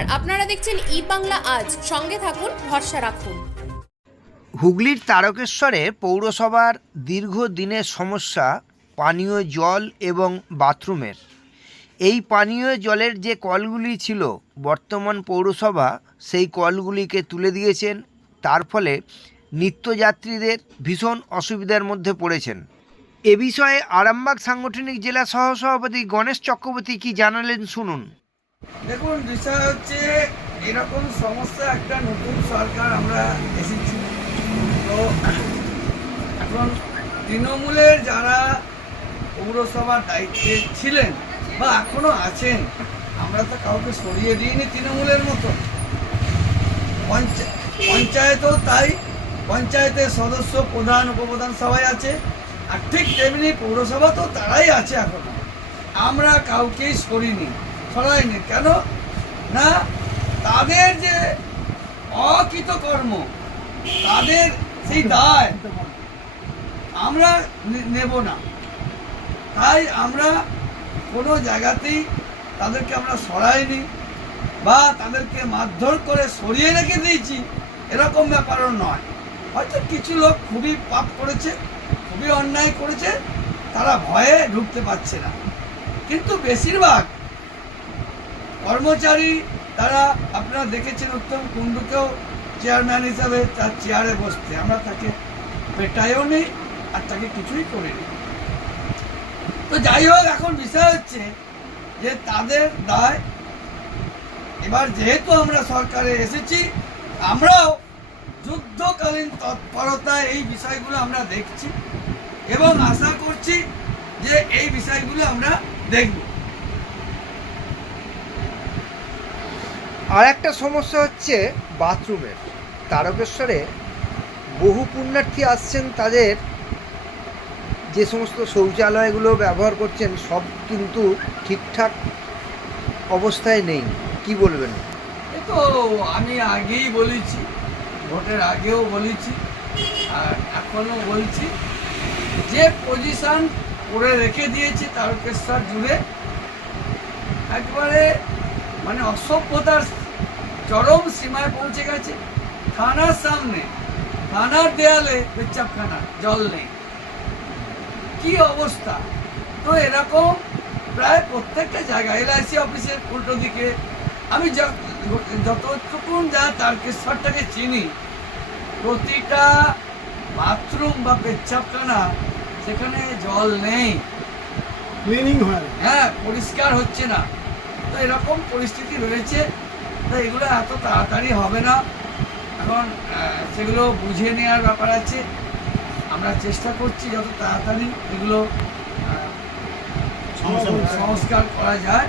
নমস্কার, আপনারা দেখছেন ই বাংলা আজ। সঙ্গে থাকুন, ভরসা রাখুন। হুগলির তারকেশ্বরে পৌরসভার দীর্ঘদিনের সমস্যা পানীয় জল এবং বাথরুমের। এই পানীয় জলের যে কলগুলি ছিল, বর্তমান পৌরসভা সেই কলগুলিকে তুলে দিয়েছেন। তার ফলে নিত্যযাত্রীদের ভীষণ অসুবিধার মধ্যে পড়েছেন। এ বিষয়ে আরামবাগ সাংগঠনিক জেলা সহসভাপতি গণেশ চক্রবর্তী কি জানালেন, শুনুন। দেখুন, বিষয় হচ্ছে এরকম সমস্যা, একটা নতুন সরকার আমরা এসেছি, তো এখন তৃণমূলের যারা পৌরসভার দায়িত্বে ছিলেন বা এখনো আছেন, আমরা তো কাউকে সরিয়ে দিইনি তৃণমূলের মতো। পঞ্চায়েতও তাই, পঞ্চায়েতের সদস্য, প্রধান, উপপ্রধান সবাই আছে, আর ঠিক তেমনি পৌরসভা তো তারাই আছে এখনো। আমরা কাউকেই সরাইনি। কেন না, তাদের যে অকৃতকর্ম, তাদের সেই দায় আমরা নেব না। তাই আমরা কোনো জায়গাতেই তাদেরকে আমরা সরাইনি বা তাদেরকে মারধর করে সরিয়ে রেখে দিয়েছি, এরকম ব্যাপারও নয়। হয়তো কিছু লোক খুবই পাপ করেছে, খুবই অন্যায় করেছে, তারা ভয়ে ঢুকতে পারছে না, কিন্তু বেশিরভাগ কর্মচারী তারা, আপনারা দেখেছেন উত্তম কুণ্ডুকেও চেয়ারম্যান হিসাবে তার চেয়ারে বসতে, আমরা তাকে পেটাইও নেই আর তাকে কিছুই করিনি। তো যাই হোক, এখন বিষয় হচ্ছে যে তাদের দায়। এবার যেহেতু আমরা সরকারে এসেছি, আমরাও যুদ্ধকালীন তৎপরতায় এই বিষয়গুলো আমরা দেখছি এবং আশা করছি যে এই বিষয়গুলো আমরা দেখব। আর একটা সমস্যা হচ্ছে বাথরুমের। তারকেশ্বরে বহু পুণ্যার্থী আসছেন, তাদের যে সমস্ত শৌচালয়গুলো ব্যবহার করছেন সব কিন্তু ঠিকঠাক অবস্থায় নেই। কি বলবেন? এ তো আমি আগেই বলেছি, ভোটের আগেও বলেছি আর এখনও বলছি, যে পজিশন করে রেখে দিয়েছি তারকেশ্বর জুড়ে, একবারে মানে অসভ্যতার চরম সীমায় পৌঁছে গেছে। থানার সামনে, থানার দেয়ালে পেচ্ছাপখানা, জল নেই, কি অবস্থা! তো এরকম প্রায় প্রত্যেকটা জায়গায়, LIC অফিসের উল্টো দিকে, আমি যতটুকুন যা তারকেশ্বরটাকে চিনি, প্রতিটা বাথরুম বা পেচ্ছাপখানা সেখানে জল নেই, ক্লিনিং হয়, হ্যাঁ, পরিষ্কার হচ্ছে না। তো এরকম পরিস্থিতি রয়েছে। তো এগুলো এত তাড়াতাড়ি হবে না, এখন সেগুলো বুঝে নেওয়ার ব্যাপার আছে। আমরা চেষ্টা করছি যত তাড়াতাড়ি এগুলো সংস্কার করা যায়।